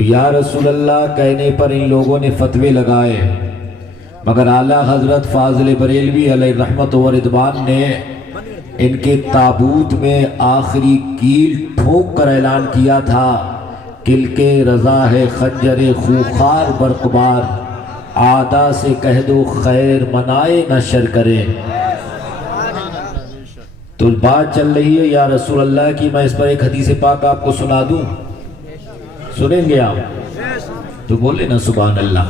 تو یا رسول اللہ کہنے پر ان لوگوں نے فتوے لگائے، مگر اعلیٰ حضرت فاضل بریلوی علیہ رحمت و رضوان نے ان کے تابوت میں آخری کیل ٹھوک کر اعلان کیا تھا، کل کے رضا ہے خنجر خوخار برقبار، عادہ سے کہہ دو خیر منائے نہ شر کرے۔ تو بات چل رہی ہے یا رسول اللہ کی، میں اس پر ایک حدیث پاک آپ کو سنا دوں، سنیں گے آپ؟ تو بولے نا سبحان اللہ،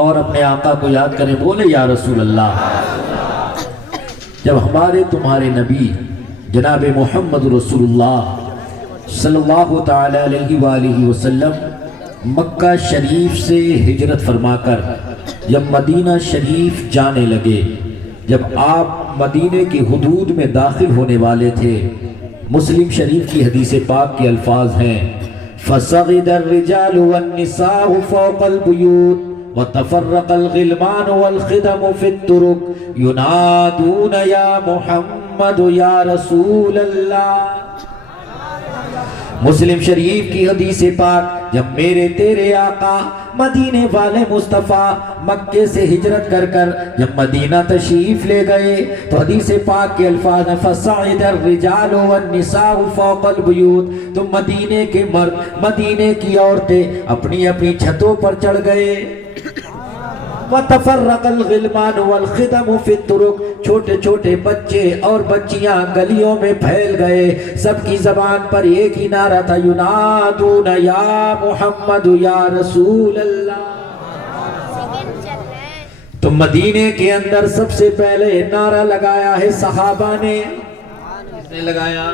اور اپنے آقا کو یاد کریں، بولے یا رسول اللہ۔ جب ہمارے تمہارے نبی جناب محمد رسول اللہ صلی اللہ تعالی علیہ وآلہ وسلم مکہ شریف سے ہجرت فرما کر جب مدینہ شریف جانے لگے، جب آپ مدینے کی حدود میں داخل ہونے والے تھے، مسلم شریف کی حدیث پاک کے الفاظ ہیں فَصَغِدَ الرِّجَالُ وَالنِّسَاءُ فَوْقَ الْبُيُوتِ وَتَفَرَّقَ الْغِلْمَانُ وَالْخِدَمُ فِي الطُّرُقِ يُنَادُونَ يَا مُحَمَّدُ يَا رَسُولَ اللَّهِ۔ مسلم شریف کی حدیث پاک، جب میرے تیرے آقا مدینے والے مصطفیٰ مکے سے ہجرت کر کر جب مدینہ تشریف لے گئے تو حدیث پاک کے الفاظ ہیں فَصَعِدَ الرِّجَالُ وَالنِّسَاءُ فَوْقَ الْبُيُوتِ، تو مدینے کے مرد، مدینے کی عورتیں اپنی اپنی چھتوں پر چڑھ گئے۔ وَتَفَرَّقَ الْغِلْمَانُ وَالْخِدَمُ فِي الطُّرُقِ، چھوٹے چھوٹے بچے اور بچیاں گلیوں میں پھیل گئے، سب کی زبان پر ایک ہی نعرہ تھا یُنَادُونَ یا محمد یا رسول اللہ۔ تو مدینے کے اندر سب سے پہلے نعرہ لگایا ہے صحابہ نے، کس نے لگایا؟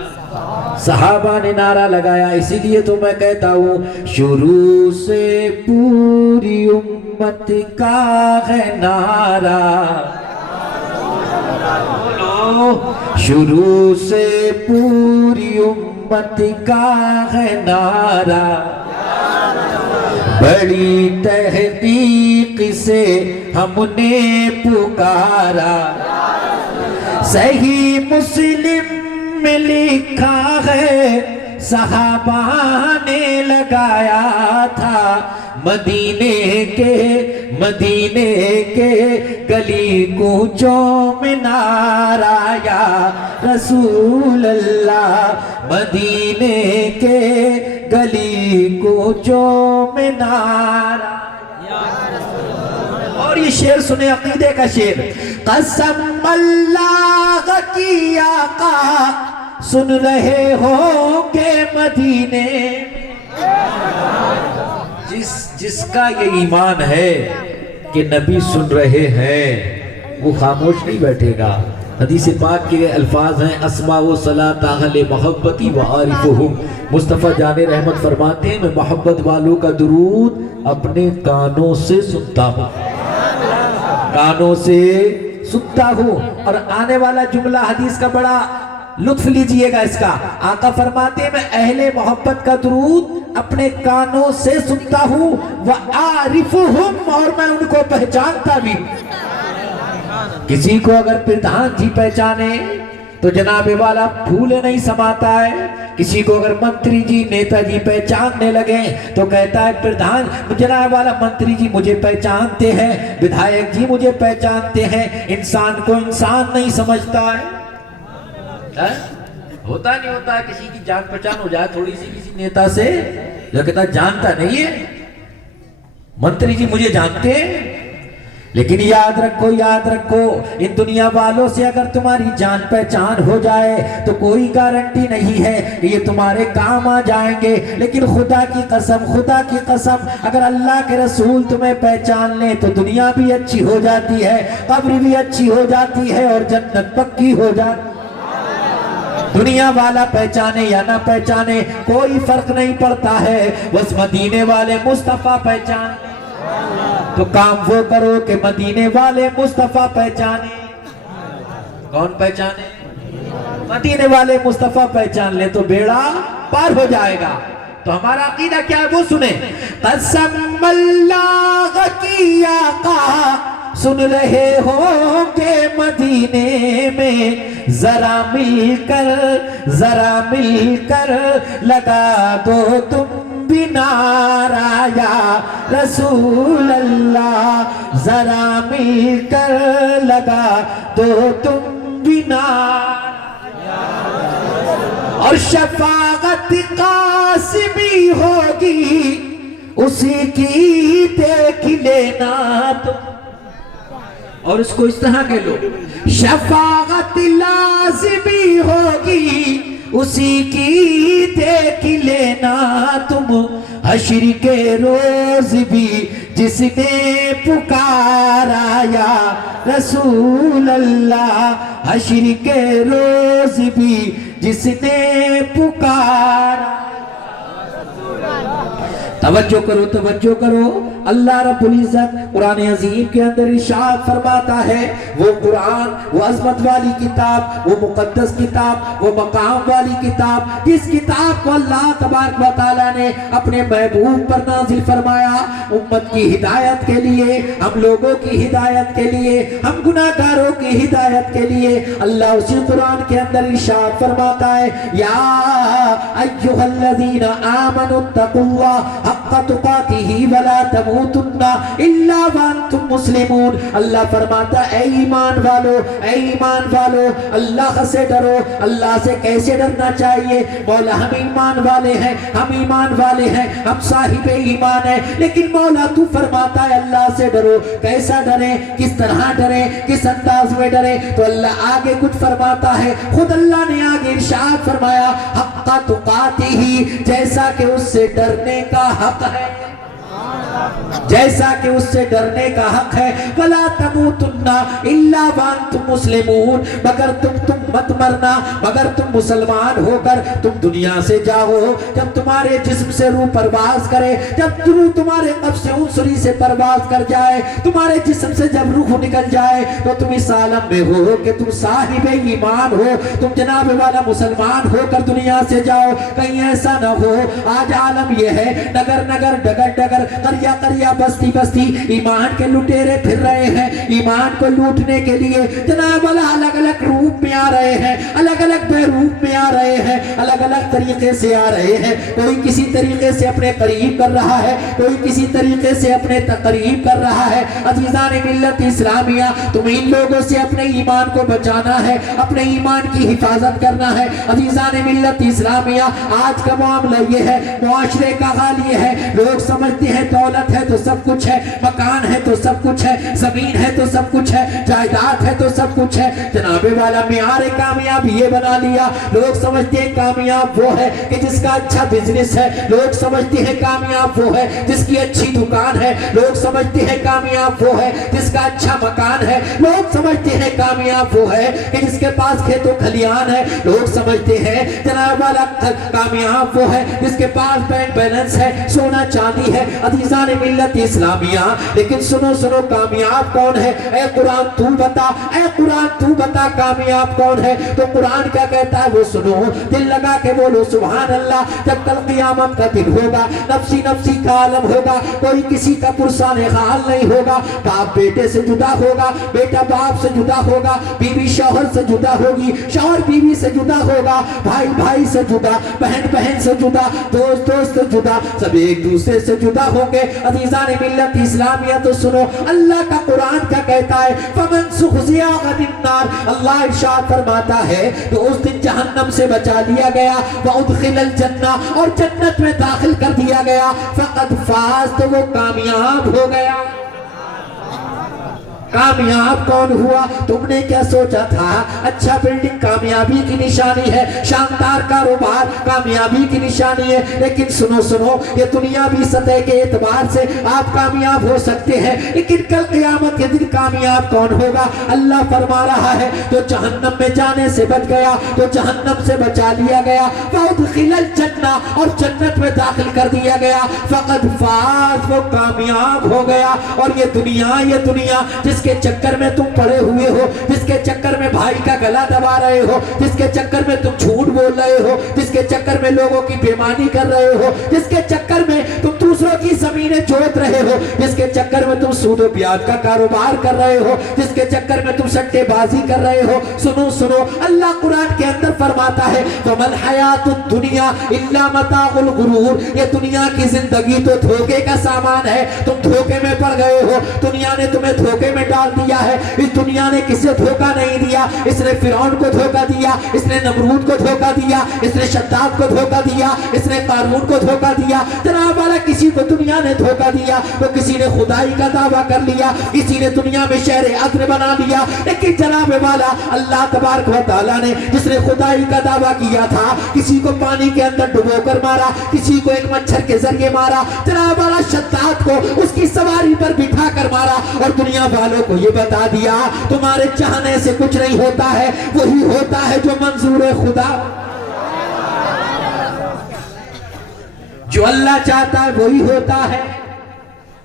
صحابہ نے نعرہ لگایا۔ اسی لیے تو میں کہتا ہوں شروع سے پوری امت کا ہے نعرہ، شروع سے پوری امت کا ہے نعرہ، بڑی تحقیق سے ہم نے پکارا، صحیح مسلم میں لکھا ہے صحابہ نے لگایا تھا، مدینے کے گلی کوچوں میں نعرہ یا رسول اللہ، مدینے کے گلی کوچوں میں نعرہ یا رسول اللہ۔ اور یہ شعر سنے، عقیدے کا شعر، قسم اللہ کی آقا سن رہے ہوں گے مدینے، جس کا یہ ایمان ہے کہ نبی سن رہے ہیں وہ خاموش نہیں بیٹھے گا۔ حدیث پاک کے الفاظ ہیں اسماء و صلاۃ اہل محبتی و عارفہم، مصطفیٰ جان رحمت فرماتے ہیں میں محبت والوں کا درود اپنے کانوں سے سنتا ہوں، کانوں سے سنتا ہوں۔ اور آنے والا جملہ حدیث کا بڑا لطف لیجئے گا اس کا، آقا فرماتے ہیں میں اہل محبت کا درود اپنے کانوں سے سنتا ہوں وَعَارِفُهُمْ، اور میں ان کو پہچانتا بھی۔ کسی کو اگر پردھان جی پہچانے تو جناب والا پھولے نہیں سماتا ہے، کسی کو اگر منتری جی نیتا جی پہچاننے لگے تو کہتا ہے پردھان جناب والا منتری جی مجھے پہچانتے ہیں، بدھائک جی مجھے پہچانتے ہیں۔ انسان کو انسان نہیں سمجھتا ہے، ہوتا نہیں ہوتا ہے کسی کی جان پہچان ہو جائے تھوڑی سی کسی نیتا سے، جو کہتا جانتا نہیں ہے، منتری جی مجھے جانتے ہیں۔ لیکن یاد رکھو ان دنیا والوں سے اگر تمہاری جان پہچان ہو جائے تو کوئی گارنٹی نہیں ہے کہ یہ تمہارے کام آ جائیں گے، لیکن خدا کی قسم اگر اللہ کے رسول تمہیں پہچان لیں تو دنیا بھی اچھی ہو جاتی ہے، قبر بھی اچھی ہو جاتی ہے اور جنت پکی ہو جاتی ہے۔ دنیا والا پہچانے یا نہ پہچانے کوئی فرق نہیں پڑتا ہے، بس مدینے والے مصطفیٰ پہچان تو کام وہ کرو کہ مدینے والے مصطفیٰ پہچانے۔ کون پہچانے؟ مدینے والے مصطفیٰ پہچان لے تو بیڑا پار ہو جائے گا۔ تو ہمارا عقیدہ کیا ہے وہ سنیں، قسم اللہ کی آقا سن رہے ہوں گے مدینے میں، ذرا مل کر لگا دو تم بھی نعرہ یا رسول اللہ، ذرا مل کر لگا دو تم بھی نعرہ، اور شفاعت قاسمی ہوگی اسی کی دیکھ لینا تم، اور اس کو اس طرح کہہ لو، شفاعت لازمی ہوگی اسی کی دیکھ لینا تم، حشر کے روز بھی جس نے پکارا یا رسول اللہ، حشر کے روز بھی جس نے پکارا۔ توجہ کرو، اللہ رب العزت قرآن عظیم کے اندر ارشاد فرماتا ہے، وہ قرآن، وہ عظمت والی کتاب، وہ مقدس کتاب، وہ مقام والی کتاب، جس کتاب کو اللہ تبارک و تعالیٰ نے اپنے محبوب پر نازل فرمایا، امت کی ہدایت کے لیے، ہم لوگوں کی ہدایت کے لیے، ہم گناہگاروں کی ہدایت کے لیے۔ اللہ اسی قرآن کے اندر ارشاد فرماتا ہے، یا ایھا الذین آمنوا اتقوا اللہ حق تقاتہ ولا تموتن الا وانتم مسلمون۔ اللہ فرماتا ہے، اے ایمان والو، اللہ سے ڈرو۔ اللہ سے کیسے ڈرنا چاہیے؟ مولا ہم ایمان والے ہیں، ہم صاحب ایمان ہیں، لیکن مولا تو فرماتا ہے اللہ سے ڈرو۔ کیسا ڈریں؟ کس طرح ڈریں؟ کس انداز میں ڈریں؟ تو اللہ آگے کچھ فرماتا ہے، خود اللہ نے آگے ارشاد فرمایا، حق تقاتہ، جیسا کہ اس سے ڈرنے کا حق ہے، جیسا کہ اس سے ڈرنے کا حق ہے، وَلَا تَمُوتُنَّ إِلَّا وَأَنْتُمْ مُسْلِمُونَ، مگر تم مت مرنا، مگر تم مسلمان ہو کر تم دنیا سے جاؤ۔ جب تمہارے جسم سے روح پرواز کرے، جب روح تمہارے قبض سے عنصری سے پرواز کر جائے، تمہارے جسم سے جب روح نکل جائے، تو تم اس عالم میں ہو کہ تم صاحب ایمان ہو، تم جناب والا مسلمان ہو کر دنیا سے جاؤ۔ کہیں ایسا نہ ہو، آج عالم یہ ہے، نگر نگر، ڈگر ڈگر، قریہ قریہ، بستی بستی، ایمان کے لٹیرے پھر رہے ہیں، ایمان کو لوٹنے کے لیے جناب والا الگ الگ روپ میں آ رہے ہیں، الگ الگ بے روپ میں آ رہے ہیں، الگ الگ طریقے سے آ رہے ہیں۔ کوئی کسی طریقے سے اپنے قریب کر رہا ہے، کوئی کسی طریقے سے اپنے تقریب کر رہا ہے۔ عزیزان ملت اسلامیہ، تمہیں ان لوگوں سے اپنے ایمان کو بچانا ہے، اپنے ایمان کی حفاظت کرنا ہے۔ عزیزان ملت اسلامیہ، آج کا معاملہ یہ ہے، معاشرے کا حال یہ ہے، لوگ سمجھتے ہیں دولت ہے تو سب کچھ ہے، مکان ہے تو سب کچھ ہے، زمین ہے تو سب کچھ ہے، جائیداد ہے تو سب کچھ ہے۔ جناب والا معیار کامیاب یہ بنا لیا، لوگ سمجھتے ہیں کامیاب وہ ہے کہ جس کا اچھا بزنس ہے، لوگ سمجھتے ہیں کامیاب وہ ہے جس کی اچھی دکان ہے، لوگ سمجھتے ہیں کامیاب وہ ہے جس کا اچھا مکان ہے، لوگ سمجھتے ہیں کامیاب وہ ہے کہ جس کے پاس کھیت و کھلیان ہے، لوگ سمجھتے ہیں جناب والا کامیاب وہ ہے جس کے پاس بینک بیلنس ہے، سونا چاندی ہے۔ عزیزان ملت اسلامیہ، لیکن سنو کامیاب کون ہے؟ اے قرآن تو بتا، اے قرآن تو بتا کامیاب کون ہے؟ تو قرآن کیا کہتا ہے وہ سنو، دل لگا کے بولو سبحان اللہ۔ جب کل قیامت کا دن ہوگا، نفسی نفسی کا عالم ہوگا، کوئی کسی کا پرسان حال نہیں ہوگا، باپ بیٹے سے جدا ہوگا، بیٹا باپ سے جدا ہوگا، بیوی شوہر سے جدا ہوگی، شوہر بیوی سے جدا ہوگا، بھائی بھائی سے جدا، بہن بہن سے جدا، دوست دوست سے جدا، سب ایک دوسرے سے جدا ہوں گے۔ عزیزان ملت اسلامیہ تو سنو، اللہ کا قرآن کیا کہتا ہے؟ فَمَنْ زُحْزِحَ عَنِ النَّارِ، اللہ ارشاد فرماتا ہے کہ اس دن جہنم سے بچا لیا گیا، وَأُدْخِلَ الْجَنَّةَ، اور جنت میں داخل کر دیا گیا، فَقَدْ فَازَ، تو وہ کامیاب ہو گیا۔ کامیاب کون ہوا؟ تم نے کیا سوچا تھا اچھا بلڈنگ کامیابی کی نشانی ہے، شاندار کاروبار کامیابی کی نشانی ہے، لیکن سنو یہ دنیاوی سطح کے اعتبار سے آپ کامیاب ہو سکتے ہیں، لیکن کل قیامت کے دن کامیاب کون ہوگا؟ اللہ فرما رہا ہے جو جہنم میں جانے سے بچ گیا، جو جہنم سے بچا لیا گیا، فَأُدْخِلَ الْجَنَّةَ، اور جنت میں داخل کر دیا گیا، فَقَدْ فَازَ، وہ کامیاب ہو گیا۔ اور یہ دنیا جس کے چکر میں تم پڑے ہوئے ہو، جس کے چکر میں بھائی کا گلا دبا رہے ہو، جس کے چکر میں تم جھوٹ بول رہے ہو، جس کے چکر میں لوگوں کی بےمانی کر رہے ہو، جس کے چکر میں تم دوسروں کی زمینیں جوت رہے ہو، جس کے چکر میں تم سود و بیاج کا کاروبار کر رہے ہو، جس کے چکر میں تم سٹے بازی کر رہے ہو، سنو سنو اللہ قرآن کے اندر فرماتا ہے وَمَا الْحَيَاةُ الدُّنْيَا إِلَّا مَتَاعُ الْغُرُورِ، یہ دنیا کی زندگی تو دھوکے کا سامان ہے، تم دھوکے میں پڑ گئے ہو، دنیا نے تمہیں دھوکے میں ڈال دیا ہے۔ اس دنیا نے کسے دھوکہ نہیں دیا، اس نے فرعون کو دھوکہ دیا، اس نے نمرود کو دھوکہ دیا، اس نے شداد کو دھوکہ دیا، اس نے قارون کو دھوکہ دیا۔ جناب والا کسی کو دنیا نے دھوکہ دیا تو کسی نے خدائی کا دعویٰ کر لیا، کسی نے دنیا میں شہر عدن بنا لیا، لیکن جناب والا اللہ تبارک و تعالیٰ نے جس نے خدائی کا دعویٰ کیا تھا، کسی کو پانی کے اندر ڈبو کر مارا، کسی کو ایک مچھر کے ذریعے مارا، جناب والا شداد کو اس کی سواری پر بٹھا کر مارا، اور دنیا والوں کو یہ بتا دیا تمہارے چاہنے سے کچھ نہیں ہوتا ہے، وہی ہوتا ہے جو منظور خدا، جو اللہ چاہتا ہے وہی ہوتا ہے،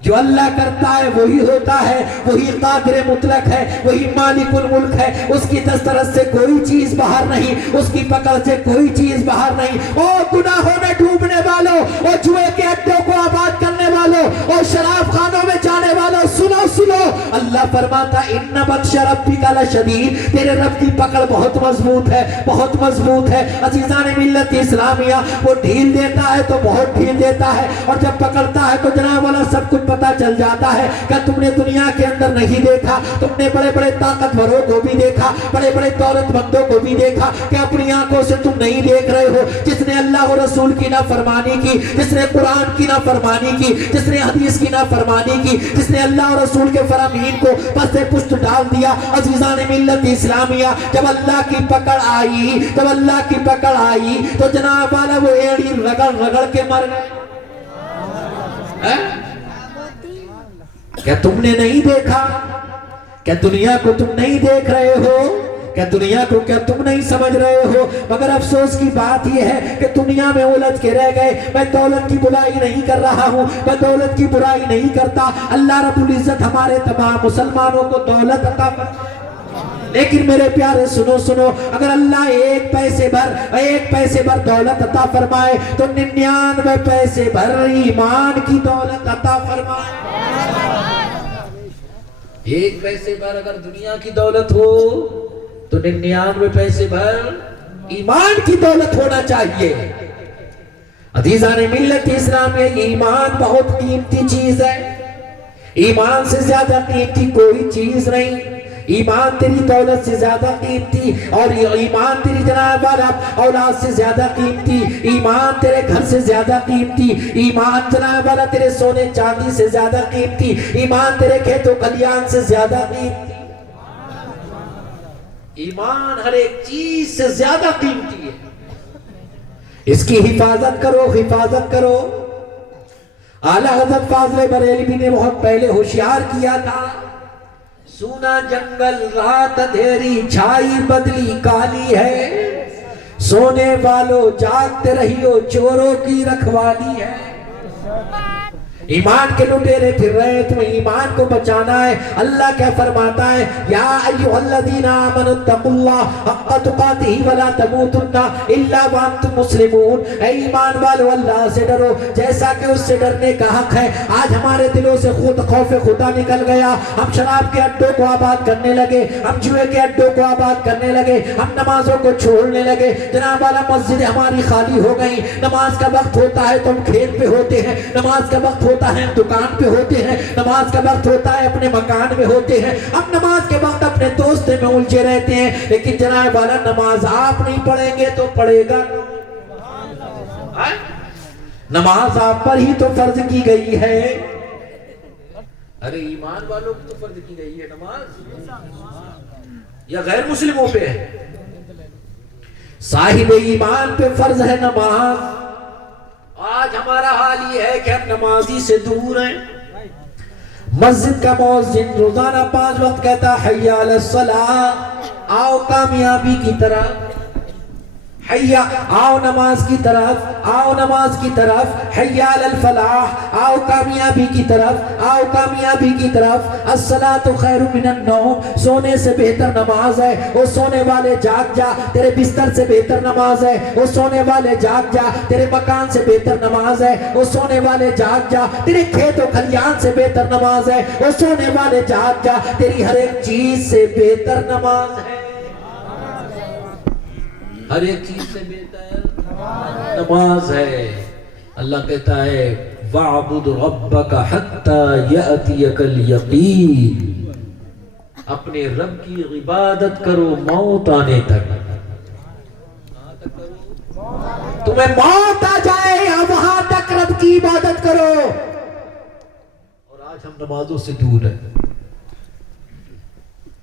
جو اللہ کرتا ہے وہی ہوتا ہے، وہی قادر مطلق ہے، وہی مالک الملک ہے، اس کی دسترس سے کوئی چیز باہر نہیں، اس کی پکڑ سے کوئی چیز باہر نہیں۔ او گناہوں میں ڈوبنے والوں، اور جوئے کے اڈوں کو آباد کرنے والوں، اور شراب خانوں میں جانے والوں، سنو سنو، اللہ فرماتا ان بطش ربک لشدید، تیرے رب کی پکڑ بہت مضبوط ہے، بہت مضبوط ہے۔ عزیزان ملت اسلامیہ، وہ ڈھیل دیتا ہے تو بہت ڈھیل دیتا ہے، اور جب پکڑتا ہے تو جناب والا سب کچھ پتا چل جاتا ہے۔ کہ تم نے دنیا کے اندر نہیں دیکھا، تم نے بڑے بڑے طاقتوروں کو بھی دیکھا، بڑے بڑے دولت مندوں کو بھی دیکھا، کہ اپنی آنکھوں سے تم نہیں دیکھ رہے ہو۔ جس نے اللہ و رسول کی نافرمانی کی، جس نے قرآن کی نافرمانی کی، جس نے حدیث کی نافرمانی کی، جس نے اللہ و رسول کے فرامین کو پس پشت ڈال دیا۔ عزیزان ملت اسلامیہ، جب اللہ کی پکڑ آئی، جب اللہ کی پکڑ آئی تو جناب والا وہ ایڑی رگڑ رگڑ کے مر گئے۔ کیا تم نے نہیں دیکھا؟ کیا دنیا کو تم نہیں دیکھ رہے ہو؟ کیا دنیا کو کیا تم نہیں سمجھ رہے ہو؟ مگر افسوس کی بات یہ ہے کہ دنیا میں الجھ کے رہ گئے۔ میں دولت کی برائی نہیں کر رہا ہوں، میں دولت کی برائی نہیں کرتا۔ اللہ رب العزت ہمارے تمام مسلمانوں کو دولت عطا فرمائے، لیکن میرے پیارے سنو سنو، اگر اللہ ایک پیسے بھر دولت عطا فرمائے تو 99 پیسے بھر ایمان کی دولت عطا فرمائے۔ ایک پیسے بھر اگر دنیا کی دولت ہو تو 99 پیسے بھر ایمان کی دولت ہونا چاہیے۔ عزیزان ملت اسلامیہ، ایمان بہت قیمتی چیز ہے، ایمان سے زیادہ قیمتی کوئی چیز نہیں۔ ایمان تیری دولت سے زیادہ قیمتی، اور ایمان تیری جناب والا اولاد سے زیادہ قیمتی، ایمان تیرے گھر سے زیادہ قیمتی، ایمان جناب والا تیرے سونے چاندی سے زیادہ قیمتی، ایمان تیرے کھیت و کھلیان سے زیادہ قیمتی۔ ایمان ہر ایک چیز سے زیادہ قیمتی ہے، اس کی حفاظت کرو، حفاظت کرو۔ اعلیٰ حضرت فاضل بریلوی نے بہت پہلے ہوشیار کیا تھا، سونا جنگل رات اندھیری چھائی بدلی کالی ہے، سونے والوں جاگتے رہیو چوروں کی رکھوالی ہے۔ ایمان کے لٹیرے پھر رہے، تمہیں ایمان کو بچانا ہے۔ اللہ کیا فرماتا ہے؟ یا ایھا الذین آمنوا اتقوا اللہ حق تقاتہ ولا تموتن الا وانتم مسلمون۔ اے ایمان والو، اللہ سے ڈرو جیسا کہ اس سے ڈرنے کا حق ہے۔ آج ہمارے دلوں سے خود خوف خدا نکل گیا، ہم شراب کے اڈوں کو آباد کرنے لگے، ہم جوئے کے اڈوں کو آباد کرنے لگے، ہم نمازوں کو چھوڑنے لگے۔ جناب والا مسجد ہماری خالی ہو گئی، نماز کا وقت ہوتا ہے تو ہم کھیت پہ ہوتے ہیں، نماز کا وقت ہوتا ہے دکان پہ ہوتے ہیں، نماز کا وقت ہوتا ہے اپنے مکان میں ہوتے ہیں، ہم نماز کے وقت اپنے دوست میں الجھے رہتے ہیں۔ لیکن جناب والا نماز آپ نہیں پڑھیں گے تو پڑھے گا؟ نماز آپ پر ہی تو فرض کی گئی ہے۔ ارے ایمان والوں کی تو فرض کی گئی ہے نماز، یا غیر مسلموں پہ ہے؟ صاحب ایمان پہ فرض ہے نماز۔ آج ہمارا حال یہ ہے کہ ہم نمازی سے دور ہیں۔ مسجد کا مؤذن روزانہ 5 وقت کہتا حی علی الصلاۃ، آؤ کامیابی کی طرح، حیا آؤ نماز کی طرف، آؤ نماز کی طرف، حیا علی الفلاح آؤ کامیابی کی طرف، آؤ کامیابی کی طرف۔ الصلاۃ خیر من النوم، سونے سے بہتر نماز ہے، وہ سونے والے جاگ جا، تیرے بستر سے بہتر نماز ہے، وہ سونے والے جاگ جا، تیرے مکان سے بہتر نماز ہے، وہ سونے والے جاگ جا، تیرے کھیت و کھلیان سے بہتر نماز ہے، وہ سونے والے جاگ جا، تیری ہر ایک چیز سے بہتر نماز ہے، ہر ایک چیز سے بہتر نماز ہے۔ اللہ کہتا ہے وَاعْبُدْ رَبَّكَ حَتَّى يَأْتِيَكَ الْيَقِينُ، اپنے رب کی عبادت کرو موت آنے تک، تمہیں موت آ جائے یا وہاں تک رب کی عبادت کرو۔ اور آج ہم نمازوں سے دور ہیں،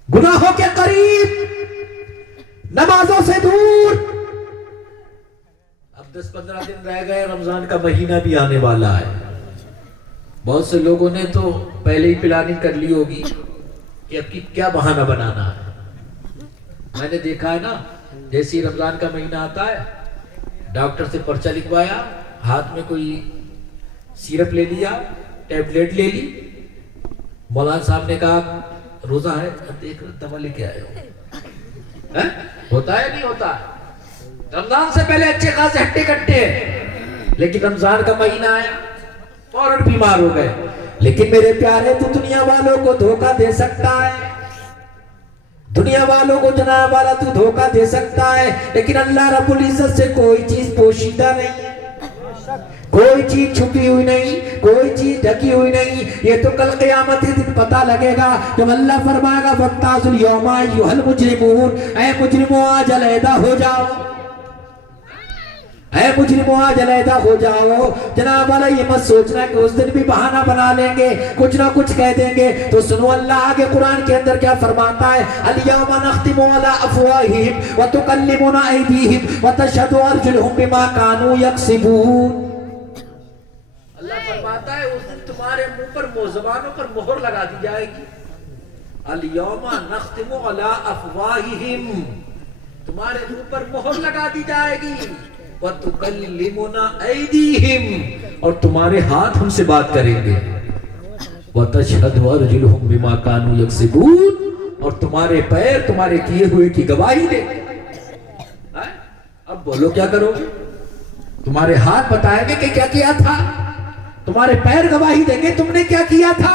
گناہوں کے قریب، نمازوں سے دور۔ اب 10-15 دن رہ گئے، رمضان کا مہینہ بھی آنے والا ہے۔ بہت سے لوگوں نے تو پہلے ہی پلاننگ کر لی ہوگی کہ اب کی کیا بہانہ بنانا ہے۔ میں نے دیکھا ہے نا، جیسے ہی رمضان کا مہینہ آتا ہے، ڈاکٹر سے پرچہ لکھوایا، ہاتھ میں کوئی سیرپ لے لیا، ٹیبلیٹ لے لی، مولانا صاحب نے کہا روزہ ہے، دیکھ رہے دوا لے کے آئے ہو، ہوتا ہے نہیں ہوتا؟ رمضان سے پہلے اچھے خاصے ہٹے کٹے ہیں، لیکن رمضان کا مہینہ آیا فوراً بیمار ہو گئے۔ لیکن میرے پیارے، تو دنیا والوں کو دھوکہ دے سکتا ہے، دنیا والوں کو جناب والا تو دھوکہ دے سکتا ہے، لیکن اللہ رب العزت سے کوئی چیز پوشیدہ نہیں ہے، کوئی چیز چھپی ہوئی نہیں، کوئی چیز ڈھکی ہوئی نہیں۔ یہ تو کل قیامت کے دن پتہ لگے گا جب اللہ فرمائے گا وَامْتَازُوا الْيَوْمَ أَيُّهَا الْمُجْرِمُونَ، اے مجرموں آج علیحدہ ہو جاؤ، اے مجرموں آج علیحدہ ہو جاؤ۔ جناب والا یہ مت سوچنا کہ اس دن بھی بہانہ بنا لیں گے، کچھ نہ کچھ کہہ دیں گے۔ تو سنو اللہ آگے قرآن کے اندر کیا فرماتا ہے، الْيَوْمَ نَخْتِمُ عَلَىٰ أَفْوَاهِهِمْ وَتُكَلِّمُنَا أَيْدِيهِمْ وَتَشْهَدُ أَرْجُلُهُمْ بِمَا كَانُوا يَكْسِبُونَ۔ اللہ فرماتا ہے اس دن تمہارے منہ پر، زبانوں پر مہر لگا دی جائے گی۔ الْيَوْمَ نَخْتِمُ عَلَىٰ أَفْوَاهِهِمْ، تمہارے منہ پر مہر لگا دی جائے گی۔ وَتُكَلِّمُنَا أَيْدِيهِمْ، اور تمہارے ہاتھ ہم سے بات کریں گے۔ وَتَشْهَدُ أَرْجُلُهُمْ بِمَا كَانُوا يَكْسِبُونَ، اور تمہارے پیر تمہارے کیے ہوئے کی گواہی دیں گے۔ اب بولو کیا کرو گے؟ تمہارے ہاتھ بتائیں گے کہ کیا کیا تھا، تمہارے پیر گواہی دیں گے تم نے کیا کیا تھا۔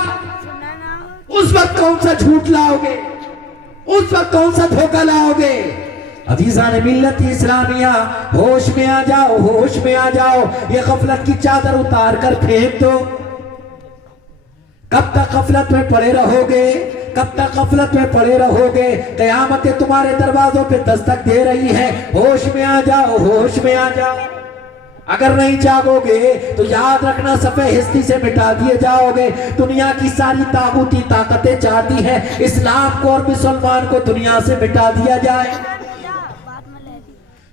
اس وقت کون سا جھوٹ لاؤ گے، اس وقت کون سا دھوکہ لاؤ گے؟ عزیزان ملت اسلامیہ، ہوش میں آ جاؤ، ہوش میں آ جاؤ، یہ غفلت کی چادر اتار کر پھینک دو۔ کب تک غفلت میں پڑے رہو گے، کب تک غفلت میں پڑے رہو گے؟ قیامتیں تمہارے دروازوں پہ دستک دے رہی ہے، ہوش میں آ جاؤ، ہوش میں آ جاؤ۔ اگر نہیں جاگو گے تو یاد رکھنا صفحہ ہستی سے مٹا دیے جاؤ گے۔ دنیا کی ساری طاغوتی طاقتیں چاہتی ہیں اسلام کو اور مسلمان کو دنیا سے مٹا دیا جائے،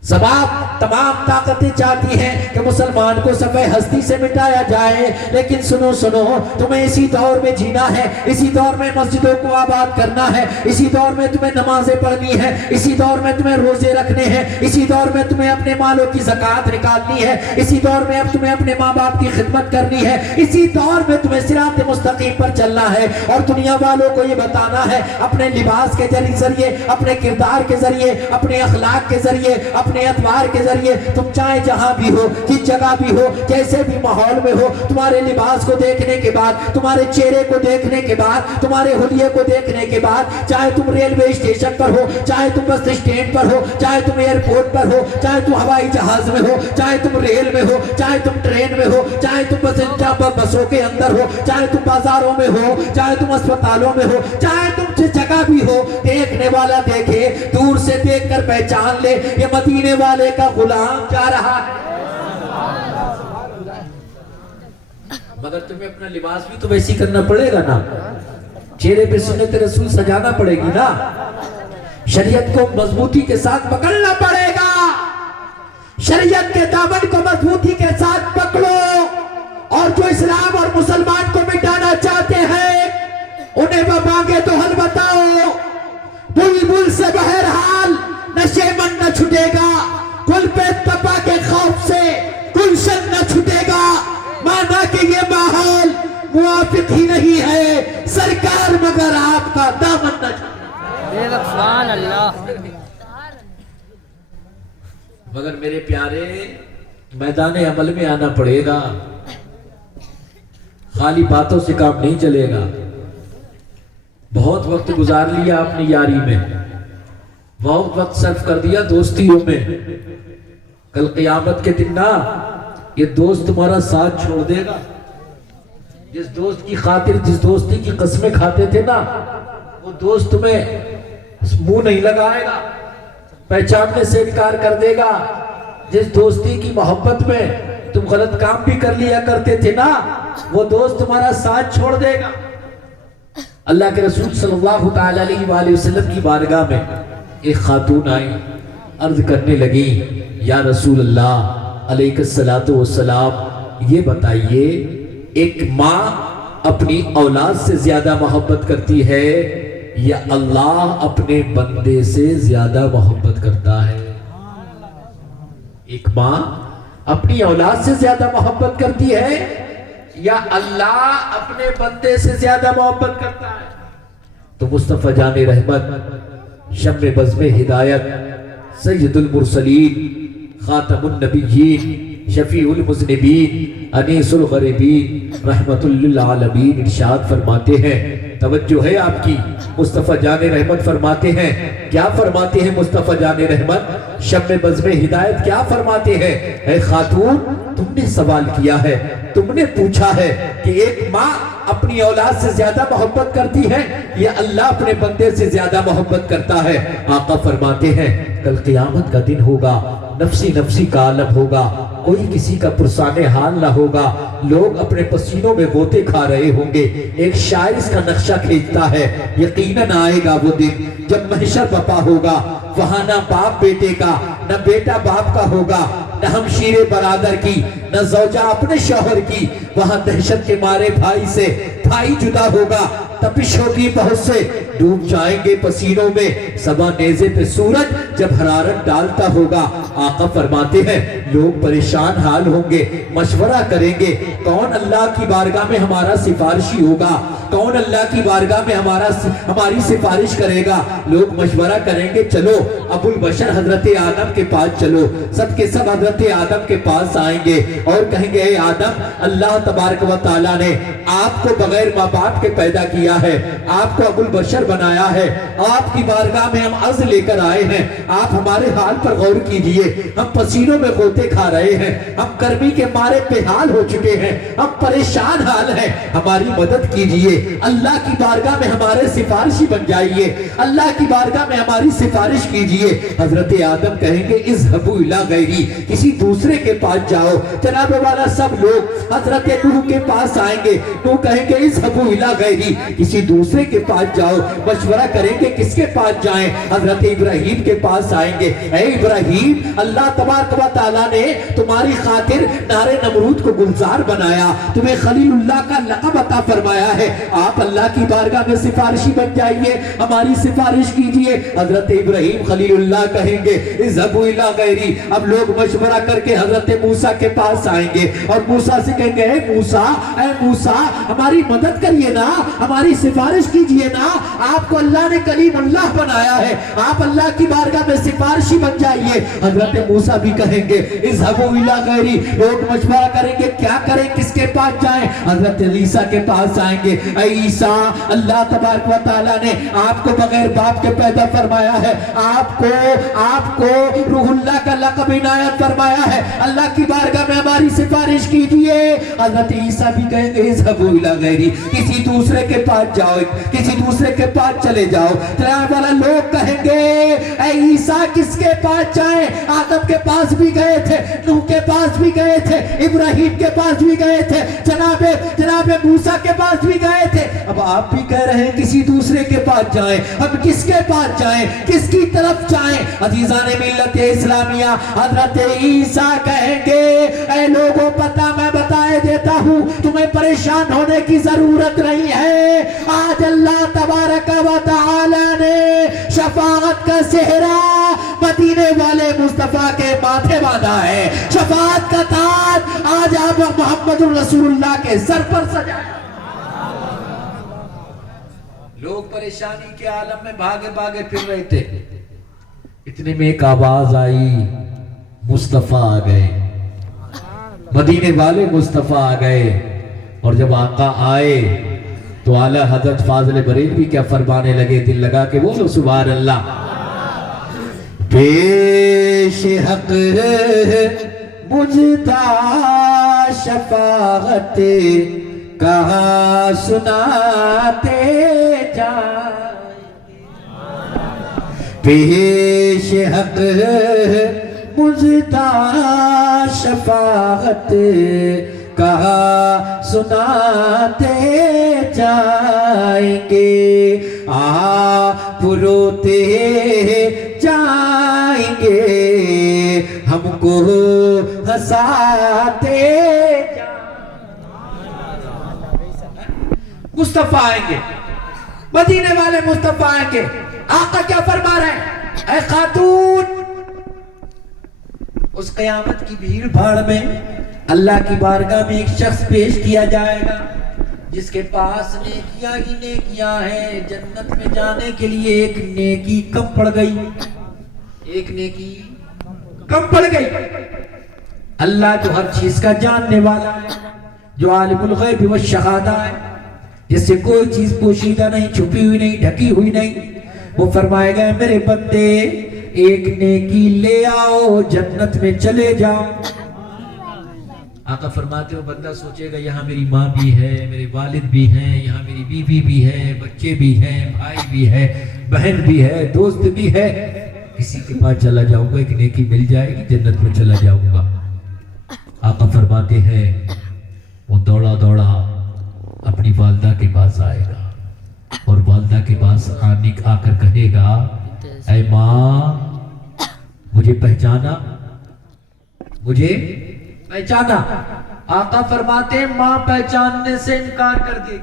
تمام طاقتیں چاہتی ہیں کہ مسلمان کو صفحہ ہستی سے مٹایا جائے۔ لیکن سنو سنو، تمہیں اسی دور میں جینا ہے، اسی دور میں مسجدوں کو آباد کرنا ہے، اسی دور میں تمہیں نمازیں پڑھنی ہے، اسی دور میں تمہیں روزے رکھنے ہیں، اسی دور میں تمہیں اپنے مالوں کی زکوٰۃ نکالنی ہے، اسی دور میں اب تمہیں اپنے ماں باپ کی خدمت کرنی ہے، اسی دور میں تمہیں صراط مستقیم پر چلنا ہے۔ اور دنیا والوں کو یہ بتانا ہے اپنے لباس کے ذریعے، اپنے کردار کے ذریعے، اپنے اخلاق کے ذریعے، اپنے اعتبار کے ذریعے، تم چاہے جہاں بھی ہو، جس جگہ بھی ہو، جیسے بھی ماحول میں ہو، تمہارے لباس کو دیکھنے کے بعد، تمہارے چہرے کو دیکھنے کے بعد، تمہارے حلیے کو دیکھنے کے بعد، چاہے تم ریلوے اسٹیشن پر ہو، چاہے تم بس اسٹینڈ پر ہو، چاہے تم ایئرپورٹ پر ہو، چاہے تم ہوائی جہاز میں ہو، چاہے تم ریل میں ہو، چاہے تم ٹرین میں ہو، چاہے تم بسوں کے اندر ہو، چاہے تم بازاروں میں ہو، چاہے تم اسپتالوں میں ہو، چاہے تم جس جگہ بھی ہو، دیکھنے والا دیکھے، دور سے دیکھ کر پہچان لے یہ مدینے والے کا غلام جا رہا ہے۔ مگر تمہیں اپنا لباس بھی تو ویسی کرنا پڑے گا نا، چہرے پہ سنت رسول سجانا پڑے گی نا، شریعت کو مضبوطی کے ساتھ پکڑنا پڑے گا، شریعت کے دامن کو مضبوطی کے ساتھ پکڑو۔ اور جو اسلام اور مسلمان کو مٹانا چاہتے ہیں انہیں مانگے تو حل بتاؤ۔ بلبل سے بہرحال نشے من نہ چھٹے گا، گل کہ یہ ماحول موافق ہی نہیں ہے سرکار مگر آپ کا دامن نہ چھوڑے۔ سبحان اللہ۔ مگر میرے پیارے میدان عمل میں آنا پڑے گا، خالی باتوں سے کام نہیں چلے گا۔ بہت وقت گزار لیا اپنی یاری میں، بہت وقت صرف کر دیا دوستیوں میں، کل قیامت کے دن نا یہ دوست تمہارا ساتھ چھوڑ دے گا۔ جس دوست کی خاطر جس دوستی کی قسمیں کھاتے تھے نا وہ دوست تمہیں منہ نہیں لگائے گا، پہچاننے سے انکار کر دے گا۔ جس دوستی کی محبت میں تم غلط کام بھی کر لیا کرتے تھے نا وہ دوست تمہارا ساتھ چھوڑ دے گا۔ اللہ کے رسول صلی اللہ تعالی علیہ وآلہ وسلم کی بارگاہ میں ایک خاتون آئی، عرض کرنے لگی یا رسول اللہ علیہ الصلوۃ والسلام، یہ بتائیے ایک ماں اپنی اولاد سے زیادہ محبت کرتی ہے یا اللہ اپنے بندے سے زیادہ محبت کرتا ہے؟ ایک ماں اپنی اولاد سے زیادہ محبت کرتی ہے یا اللہ اپنے بندے سے زیادہ محبت کرتا ہے؟ تو مصطفیٰ جان رحمت، شمع بزم ہدایت، سید المرسلین، خاتم النبیین، شفیع المذنبین، انیس الغریبین، رحمت للعالمین ارشاد فرماتے ہیں، توجہ ہے آپ کی، مصطفیٰ جان رحمت فرماتے ہیں، کیا فرماتے ہیں مصطفیٰ جان رحمت؟ شمع بزم ہدایت کیا فرماتے ہیں؟ اے خاتون، تم نے سوال کیا ہے، تم نے پوچھا ہے کہ ایک ماں اپنی اولاد سے زیادہ محبت کرتی ہے یا اللہ اپنے بندے سے زیادہ محبت کرتا ہے؟ آقا فرماتے ہیں کل قیامت کا دن ہوگا، نفسی نفسی کا عالم ہوگا، کوئی کسی کا پرسان حال نہ ہوگا، لوگ اپنے پسینوں میں غوطے کھا رہے ہوں گے۔ ایک شاعر اس کا نقشہ کھینچتا ہے، یقیناً آئے گا وہ دن جب محشر بپا ہوگا، وہاں نہ باپ بیٹے کا، نہ بیٹا باپ کا ہوگا، نہ ہمشیر برادر کی، نہ زوجہ اپنے شوہر کی، وہاں دہشت کے مارے بھائی سے بھائی جدا ہوگا، تپش ہوگی بہت سے ڈوب جائیں گے پسینوں میں، صبح نیزے پہ سورج جب حرارت ڈالتا ہوگا۔ آقا فرماتے ہیں لوگ پریشان حال ہوں گے، مشورہ کریں گے کون اللہ کی بارگاہ میں ہمارا سفارشی ہوگا، کون اللہ کی بارگاہ میں ہماری سفارش کرے گا۔ لوگ مشورہ کریں گے چلو ابو البشر حضرت آدم کے پاس چلو، سب کے سب حضرت آدم کے پاس آئیں گے اور کہیں گے اے آدم، اللہ تبارک و تعالیٰ نے آپ کو بغیر ماں باپ کے پیدا کیا ہے، آپ کو ابو البشر بنایا ہے، آپ کی بارگاہ میں ہم عرض لے کر آئے ہیں، آپ ہمارے حال پر غور کیجئے، ہم پسینوں میں غوطے کھا رہے ہیں، ہم گرمی کے مارے بے حال ہو چکے ہیں، ہم پریشان حال ہیں، ہماری مدد کیجئے، اللہ کی بارگاہ میں ہمارے سفارشی بن جائیے، اللہ کی بارگاہ میں ہماری سفارش کیجئے۔ حضرت آدم کہیں گے اذهبوا الی غیری، کسی دوسرے کے پاس جاؤ۔ جناب والا سب لوگ حضرت نوح کے پاس آئیں گے، نوح کہیں گے اذهبوا الی غیری، کسی دوسرے کے پاس جاؤ۔ مشورہ کریں گے کس کے پاس جائیں؟ حضرت ابراہیم کے پاس آئیں گے، اے ابراہیم، اللہ تبارک و تعالیٰ نے تمہاری خاطر نار نمرود کو گلزار بنایا، تمہیں خلیل اللہ کا لقب عطا فرمایا ہے، آپ اللہ کی بارگاہ میں سفارشی بن جائیے، ہماری سفارش کیجئے۔ حضرت ابراہیم خلیل اللہ کہیں گے اذهبوا الی غیری۔ اب لوگ مشورہ کر کے حضرت موسیٰ کے پاس آئیں گے اور موسیٰ سے کہیں گے اے موسیٰ ہماری مدد کریے نا، ہماری سفارش کیجئے نا، آپ کو اللہ نے کلیم اللہ بنایا ہے، آپ اللہ کی بارگاہ میں سفارشی بن جائیے۔ حضرت موسیٰ بھی کہیں گے اذهبوا الی غیری۔ لوگ مشورہ کریں گے کیا کریں، کس کے پاس جائیں؟ حضرت عیسیٰ کے پاس آئیں گے، اے عیسیٰ، اللہ تبارک و تعالیٰ نے آپ کو بغیر باپ کے پیدا فرمایا ہے، آپ کو روح اللہ کا لقب عنایت فرمایا ہے، اللہ کی بارگاہ میں ہماری سفارش کیجئے۔ حضرت عیسیٰ بھی کہیں گے اذهبوا الی غیری، کسی دوسرے کے پاس جاؤ، کسی دوسرے کے پاس چلے جاؤ۔ جناب والا لوگ کہیں گے اے عیسیٰ کس کے پاس جائیں؟ آدم کے پاس بھی گئے تھے، نوح کے پاس بھی گئے تھے، ابراہیم کے پاس بھی گئے تھے، جناب موسیٰ کے پاس بھی گئے تھے، اب آپ بھی کہہ رہے ہیں کسی دوسرے کے پاس جائیں، اب کس کے پاس جائیں، کس کی طرف جائیں؟ عزیزان ملت اسلامیہ، حضرت عیسیٰ کہیں گے اے لوگوں پتہ میں بتائے دیتا ہوں، تمہیں پریشان ہونے کی ضرورت نہیں ہے، آج اللہ تبارک و تعالی نے شفاعت کا صحرا مدینے والے مصطفیٰ کے ماتھے باندھا ہے، شفاعت کا تاج آج آپ محمد رسول اللہ کے سر پر سجایا۔ لوگ پریشانی کے عالم میں بھاگے بھاگے پھر رہے تھے، اتنے میں ایک آواز آئی، مصطفیٰ آ گئے، مدینے والے مصطفیٰ آ گئے۔ اور جب آقا آئے تو اعلیٰ حضرت فاضل بریلوی کیا فرمانے لگے، دل لگا کے بولو سبحان اللہ۔ پیش حق مجدہ شفاعت کہاں سناتے جائیں، پیش حق مجدہ شفاعت کہاں سناتے جائیں گے، پروتے جائیں گے، ہم کو ہنساتے مصطفیٰ آئیں گے، مدینے والے مصطفیٰ آئیں گے۔ آقا کیا فرما رہے ہیں، اے خاتون، اس قیامت کی بھیڑ بھاڑ میں اللہ کی بارگاہ میں ایک شخص پیش کیا جائے گا جس کے پاس نیکیاں ہی نیکیاں ہیں، جنت میں جانے کے لیے ایک نیکی کم پڑ گئی، ایک نیکی کم پڑ گئی۔ اللہ جو ہر چیز کا جاننے والا ہے، جو عالم الغیب والشہادہ ہے، جس سے کوئی چیز پوشیدہ نہیں، چھپی ہوئی نہیں، ڈھکی ہوئی نہیں، وہ فرمائے گا میرے بندے ایک نیکی لے آؤ، جنت میں چلے جاؤ۔ آقا فرماتے ہو بندہ سوچے گا یہاں میری ماں بھی ہے، میرے والد بھی ہیں، یہاں میری بیوی بھی ہے، بچے بھی ہیں، بھائی بھی ہے، بہن بھی ہے، دوست بھی ہے، کسی کے پاس چلا جاؤں گا ایک نیکی مل جائے گی، جنت میں چلا جاؤں گا۔ آقا فرماتے ہیں وہ دوڑا دوڑا اپنی والدہ کے پاس آئے گا اور والدہ کے پاس آ کر کہے گا اے ماں مجھے پہچانا، مجھے پہچانا۔ آقا فرماتے ہیں ماں پہچاننے سے انکار کر دے گی،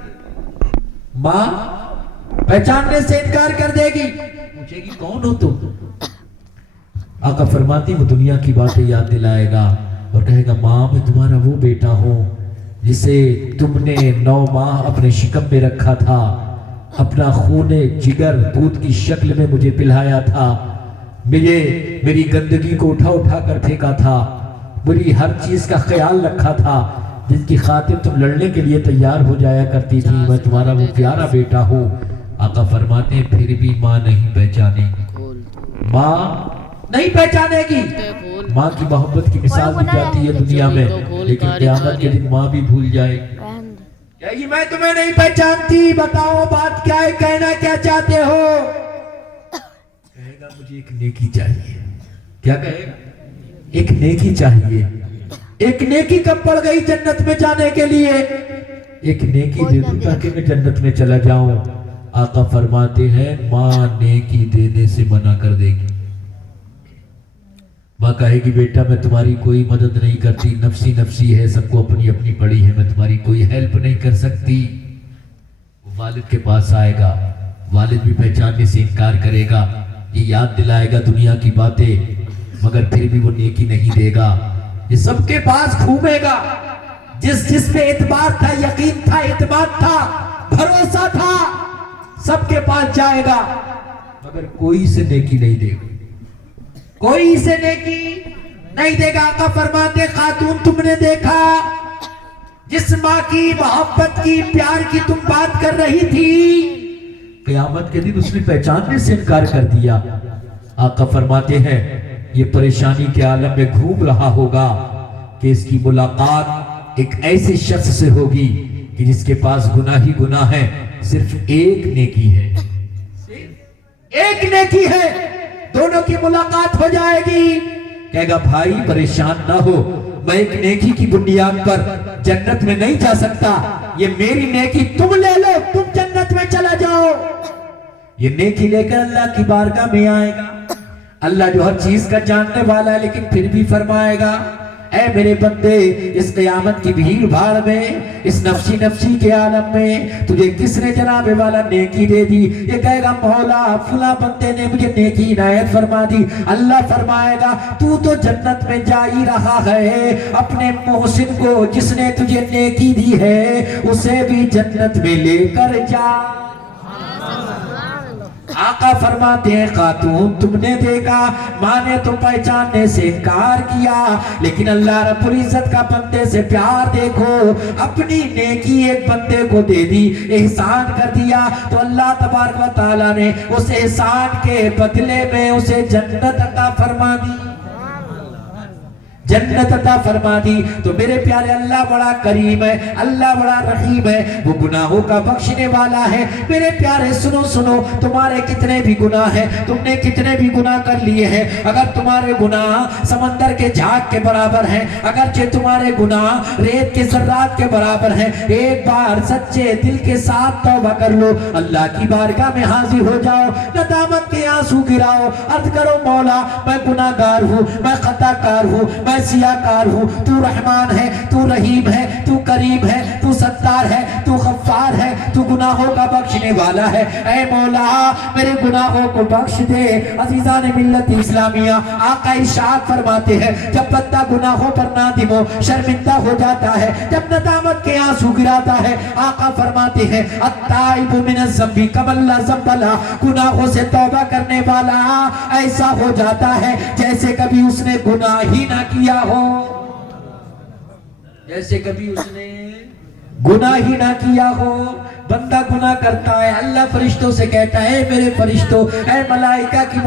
ماں پہچاننے سے انکار کر دے گی، پوچھے گی کون ہو تم؟ آقا فرماتے ہیں وہ دنیا کی باتیں یاد دلائے گا اور کہے گا ماں میں تمہارا وہ بیٹا ہوں جسے تم نے 9 ماہ اپنے شکم میں رکھا تھا، اپنا خون جگر دودھ کی شکل میں مجھے پلایا تھا، میری گندگی کو اٹھا اٹھا کر پھینکا تھا، میری ہر چیز کا خیال رکھا تھا، جس کی خاطر تم لڑنے کے لیے تیار ہو جایا کرتی تھی، میں تمہارا وہ پیارا بیٹا ہوں۔ آقا فرماتے ہیں پھر بھی ماں نہیں پہچانے گی، ماں نہیں پہچانے گی۔ ماں کی محبت کی مثال دی جاتی ہے دنیا میں، لیکن قیامت کے دن ماں بھی بھول جائے گی، کہے گی میں تمہیں نہیں پہچانتی، بتاؤ بات کیا ہے، کہنا کیا چاہتے ہو؟ کہے گا مجھے ایک نیکی چاہیے۔ کیا کہے گا؟ ایک نیکی چاہیے۔ ایک نیکی کب پڑ گئی جنت میں جانے کے لیے؟ ایک نیکی دے دو تاکہ میں جنت میں چلا جاؤں۔ آقا فرماتے ہیں ماں نیکی دینے سے منع کر دے گی، ماں کہے گی بیٹا میں تمہاری کوئی مدد نہیں کرتی، نفسی نفسی ہے، سب کو اپنی اپنی پڑی ہے، میں تمہاری کوئی ہیلپ نہیں کر سکتی۔ وہ والد کے پاس آئے گا، والد بھی پہچاننے سے انکار کرے گا، یہ یاد دلائے گا دنیا کی باتیں، مگر پھر بھی وہ نیکی نہیں دے گا۔ یہ سب کے پاس گھومے گا، جس پہ اعتبار تھا، یقین تھا، اعتماد تھا، بھروسہ تھا، سب کے پاس جائے گا، مگر کوئی سے نیکی نہیں دے گا، کوئی سے نیکی نہیں دے گا۔ آقا فرماتے خاتون تم نے دیکھا جس ماں کی محبت کی پیار کی تم بات کر رہی تھی، قیامت کے دن اس نے پہچاننے سے انکار کر دیا۔ آقا فرماتے ہیں یہ پریشانی کے عالم میں گھوم رہا ہوگا کہ اس کی ملاقات ایک ایسے شخص سے ہوگی کہ جس کے پاس گناہ ہی گناہ ہے، صرف ایک نیکی ہے، ایک نیکی ہے، دونوں کی ملاقات ہو جائے گی۔ کہے گا بھائی پریشان نہ ہو، میں ایک نیکی کی بنیاد پر جنت میں نہیں جا سکتا، یہ میری نیکی تم لے لو، تم جنت میں چلا جاؤ۔ یہ نیکی لے کر اللہ کی بارگاہ میں آئے گا، اللہ جو ہر چیز کا جاننے والا ہے، لیکن پھر بھی فرمائے گا اے میرے بندے اس قیامت کی بھیڑ بھاڑ میں اس نفسی نفسی کے عالم میں تجھے کس نے جناب والا نیکی دے دی؟ یہ کہے گا مولا فلاں بندے نے مجھے نیکی عنایت فرما دی۔ اللہ فرمائے گا تو جنت میں جا ہی رہا ہے، اپنے محسن کو جس نے تجھے نیکی دی ہے اسے بھی جنت میں لے کر جا۔ آقا فرماتے ہیں خاتون تم نے دیکھا ماں نے تو پہچاننے سے انکار کیا، لیکن اللہ رب العزت کا بندے سے پیار دیکھو، اپنی نیکی ایک بندے کو دے دی، احسان کر دیا، تو اللہ تبارک و تعالیٰ نے اس احسان کے بدلے میں اسے جنت عطا فرما دی، جنت عطا فرما دی۔ تو میرے پیارے اللہ بڑا کریم ہے، اللہ بڑا رحیم ہے، وہ گناہوں کا بخشنے والا ہے۔ میرے پیارے سنو سنو، تمہارے کتنے بھی گناہ ہیں، تم نے کتنے بھی گناہ کر لیے ہیں، اگر تمہارے گناہ سمندر کے جھاگ کے برابر ہیں، اگرچہ تمہارے گناہ ریت کے ذرات کے برابر ہیں، ایک بار سچے دل کے ساتھ توبہ کر لو، اللہ کی بارگاہ میں حاضر ہو جاؤ، ندامت کے آنسو گراؤ، عرض کرو مولا میں گناہ گار ہوں، میں خطا کار ہوں، میں سیاہ کار ہوں، تو رحمان ہے، تو رحیم ہے، تو کریم ہے، تو ستار ہے، تو غفار ہے، تو گناہوں کا بخشنے والا ہے، اے مولا میرے گناہوں کو بخش دے۔ عزیزان ملت اسلامیہ آقا ارشاد فرماتے ہیں جب بندہ گناہوں پر نادم و شرمندہ ہو جاتا ہے، جب ندامت کے آنسو گراتا ہے، آقا فرماتے ہیں التائب من الذنب کمن لا ذنب لہ، گناہوں سے توبہ کرنے والا ایسا ہو جاتا ہے جیسے کبھی اس نے گناہ ہی نہ کیا ہو، جیسے کبھی اس نے گناہ ہی نہ کیا ہو۔ بندہ گناہ کرتا ہے، اللہ فرشتوں سے کہتا ہے میرے فرشتوں، اے ملائکہ کی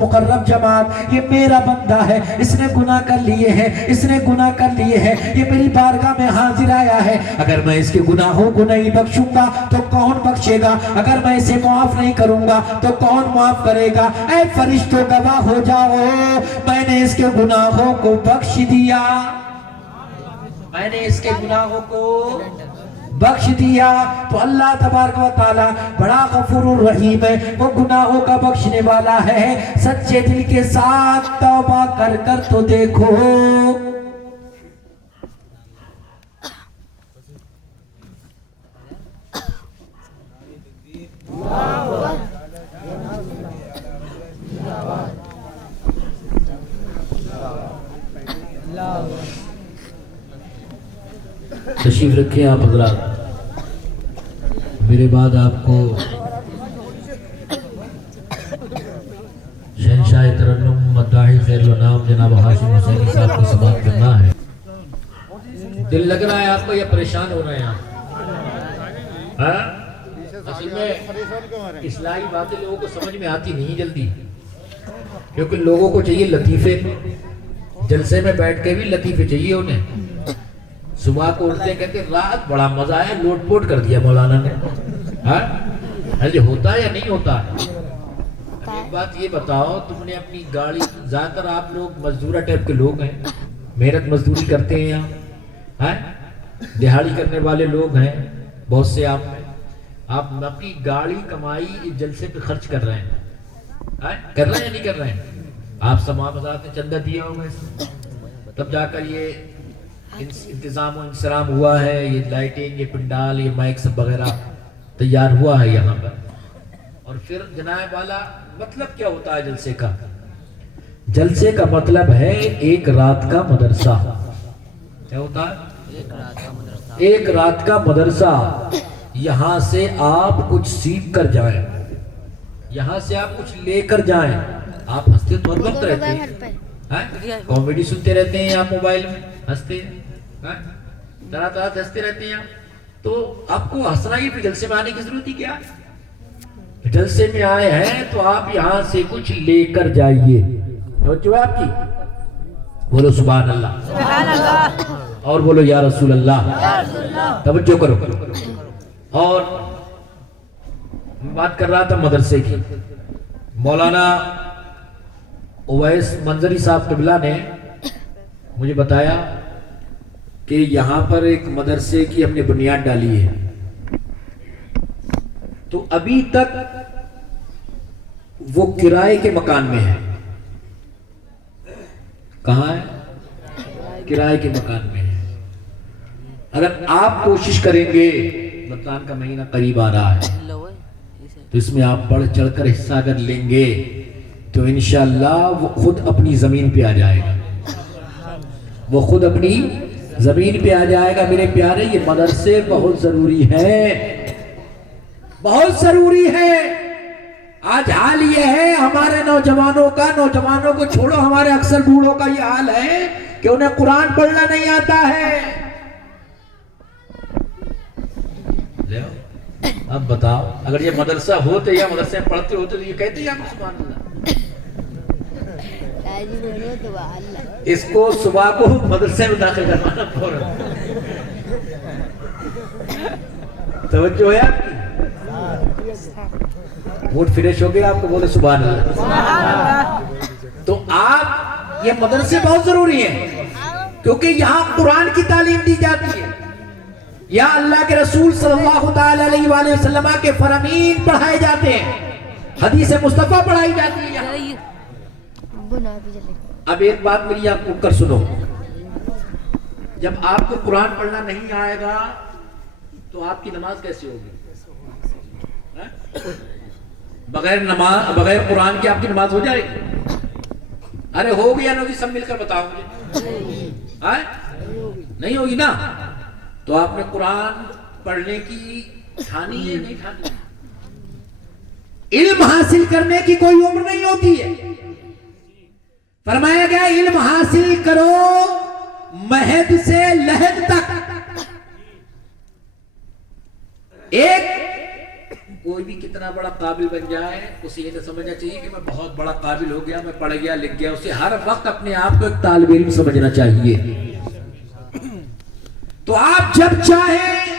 مقرب جماعت، یہ میرا بندہ ہے، اس نے گناہ کر لیے ہیں، اس نے گناہ کر لیے ہیں، یہ میری بارگاہ میں حاضر آیا ہے، اگر میں اس کے گناہوں کو نہیں بخشوں گا تو کون بخشے گا، اگر میں اسے معاف نہیں کروں گا تو کون معاف کرے گا؟ اے فرشتوں گواہ ہو جاؤ میں نے اس کے گناہوں کو بخش دیا، میں نے اس کے گناہوں کو بخش دیا۔ تو اللہ تبارک و تعالی بڑا غفور الرحیم ہے، وہ گناہوں کا بخشنے والا ہے، سچے دل کے ساتھ توبہ کر کر تو دیکھو۔ تشریف رکھیں آپ حضرات، میرے بعد آپ کو شہنشاہ ترنم مداحِ خیر الانام جناب ہاشم حسینی صاحب کو سماعت کرنا ہے۔ دل لگ رہا ہے آپ کو یا پریشان ہو رہے ہیں آپ؟ اصل میں اصلاحی باتیں لوگوں کو سمجھ میں آتی نہیں جلدی، کیونکہ لوگوں کو چاہیے لطیفے، جلسے میں بیٹھ کے بھی لطیفے چاہیے انہیں۔ صبح کو اٹھتے کہتے رات بڑا مزہ آیا، لوٹ پوٹ کر دیا مولانا نے، ہوتا ہے یا نہیں ہوتا؟ ایک بات یہ بتاؤ، تم نے اپنی گاڑی، زیادہ تر آپ لوگ مزدورہ ٹائپ کے لوگ ہیں، محنت مزدوری کرتے ہیں یہاں، دہاڑی کرنے والے لوگ ہیں بہت سے، آپ اپنی گاڑی کمائی جلسے پہ خرچ کر رہے ہیں، کر رہے ہیں یا نہیں کر رہے ہیں؟ آپ سماع مزاد نے چندہ دیا ہوگا، تب جا کر یہ انتظام و انصرام ہوا ہے، یہ لائٹنگ، یہ پنڈال، یہ مائک سب وغیرہ تیار ہوا ہے یہاں پر۔ اور پھر جناب والا مطلب کیا ہوتا ہے جلسے کا؟ جلسے کا مطلب ہے ایک رات کا مدرسہ۔ کیا ہوتا ہے؟ ایک رات کا مدرسہ۔ یہاں سے آپ کچھ سیکھ کر جائیں، یہاں سے آپ کچھ لے کر جائیں۔ آپ ہنستے تو ہر وقت رہتے ہیں، کامیڈی سنتے رہتے ہیں آپ موبائل میں، ہنستے ہیں، طرح طرح سے ہنستے رہتے ہیں، تو آپ کو ہنسنا ہی پھر جلسے میں آنے کی ضرورت ہی کیا؟ جلسے میں آئے ہیں تو آپ یہاں سے کچھ لے کر جائیے۔ توجہ آپ کی، بولو سبحان اللہ، اور بولو یا رسول اللہ، توجہ کرو۔ اور بات کر رہا تھا مدرسے کی، مولانا اویس منظری صاحب قبلہ نے مجھے بتایا کہ یہاں پر ایک مدرسے کی ہم نے بنیاد ڈالی ہے، تو ابھی تک وہ کرائے کے مکان میں ہے۔ کہاں ہے؟ کرائے کے مکان میں ہے. اگر آپ کوشش کریں گے، رمضان کا مہینہ قریب آ رہا ہے، تو اس میں آپ بڑھ چڑھ کر حصہ اگر لیں گے تو انشاءاللہ وہ خود اپنی زمین پہ آ جائے گا، وہ خود اپنی زمین پہ آ جائے گا. میرے پیارے، یہ مدرسے بہت ضروری ہیں، بہت ضروری ہے. آج حال یہ ہے ہمارے نوجوانوں کو چھوڑو، ہمارے اکثر بوڑھوں کا یہ حال ہے کہ انہیں قرآن پڑھنا نہیں آتا ہے. اب بتاؤ، اگر یہ مدرسہ ہوتے یا مدرسے میں پڑھتے ہوتے تو یہ کہتے یا سبحان اللہ. اس کو صبح کو مدرسے میں داخل کروانا فوراً. توجہ ہے آپ کی؟ موڈ فریش ہو گیا آپ کو، بولے سبحان اللہ. تو آپ، یہ مدرسے بہت ضروری ہیں کیونکہ یہاں قرآن کی تعلیم دی جاتی ہے، یہاں اللہ کے رسول صلی اللہ تعالی علیہ وآلہ وسلم کے فرامین پڑھائے جاتے ہیں، حدیث مصطفیٰ پڑھائی جاتی ہے یہاں. اب ایک بات میری آپ کو کر سنو، جب آپ کو قرآن پڑھنا نہیں آئے گا تو آپ کی نماز کیسے ہوگی؟ بغیر قرآن کی آپ کی نماز ہو جائے گی؟ ارے ہوگی یا نہیں ہوگی؟ سب مل کر بتاؤ مجھے. نہیں ہوگی نا؟ تو آپ نے قرآن پڑھنے کی ٹھانی ہے نہیں ٹھانی؟ علم حاصل کرنے کی کوئی عمر نہیں ہوتی ہے. فرمایا گیا علم حاصل کرو مہد سے لحد تک. ایک کوئی بھی کتنا بڑا قابل بن جائے، اسے یہ نہ سمجھنا چاہیے کہ میں بہت بڑا قابل ہو گیا، میں پڑھ گیا لکھ گیا. اسے ہر وقت اپنے آپ کو ایک طالب علم سمجھنا چاہیے. تو آپ جب چاہیں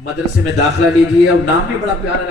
مدرسے میں داخلہ لیجئے، اور نام بھی بڑا پیارا